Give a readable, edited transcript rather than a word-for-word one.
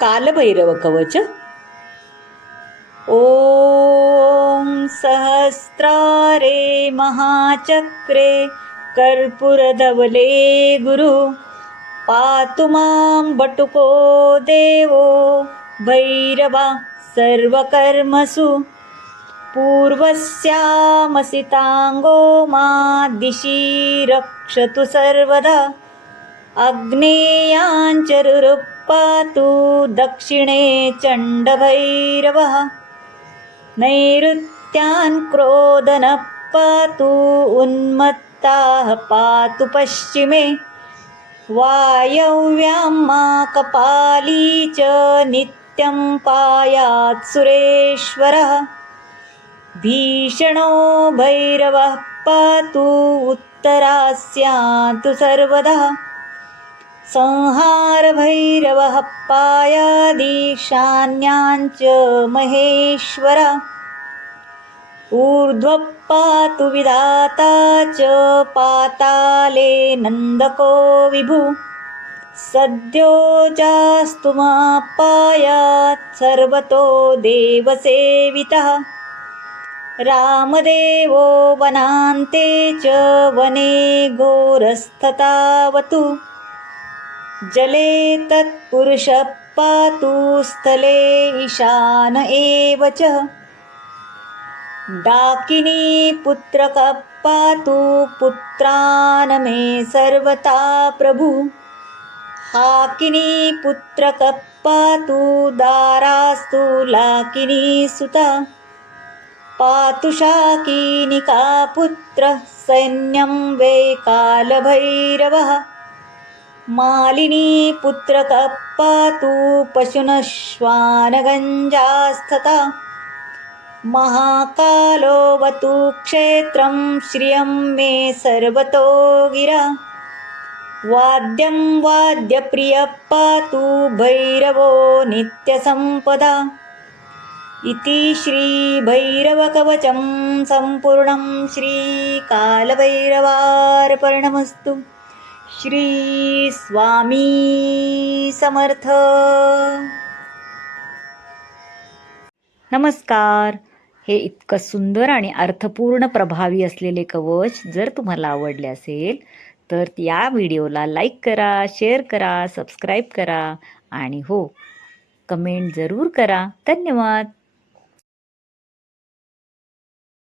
कालभैरव कवच। ॐ सहस्रारे महाचक्रे कर्पूरधवले गुरु पातु मां बटुको देवो भैरवा सर्वकर्मसु पूर्वस्यामसिताङ्गो मा दिशि रक्षतु सर्वदा आग्नेयाञ्चरुरुप्पातु दक्षिणे चण्डभैरवः नैऋत्यान् क्रोधनः पातु उन्मत्ताः पातु पश्चिमे वायव्यां मा कपाली च नित्यं पायात् सुरेश्वरः भीषणो भैरवः पातु उत्तरास्यान्तु सर्वदा संहार भैरवः पायादीशान्याञ्च महेश्वर ऊर्ध्वः पातु विधाता च पाताले नन्दको विभु सद्यो जास्तु मा पायात् सर्वतो देवसेवितः रामदेवो वनान्ते च वने घोरस्थतावतु जले तत्पुरुषः पातु स्थले ईशान एव च डाकिनी पुत्रकः पातु पुत्रान् मे सर्वथा प्रभु हाकिनी पुत्रकः पातु दारास्तु लाकिनी सुता पातु शाकीनिका पुत्रः सैन्यं वै कालभैरवः मालिनी पुत्रकः पातु पशुनश्वानगञ्जास्तथा महाकालोऽवतु क्षेत्रं श्रियं मे सर्वतो गिरा वाद्यं वाद्यप्रियः पातु भैरवो नित्यसम्पदा इति श्रीभैरवकवचं सम्पूर्णं श्रीकालभैरवार्पणमस्तु। श्री स्वामी समर्थ। नमस्कार। हे इतकं सुंदर आणि अर्थपूर्ण प्रभावी असलेले कवच जर तुम्हाला आवडले असेल तर या व्हिडिओला लाईक करा, शेअर करा, सबस्क्राईब करा आणि हो, कमेंट जरूर करा। धन्यवाद।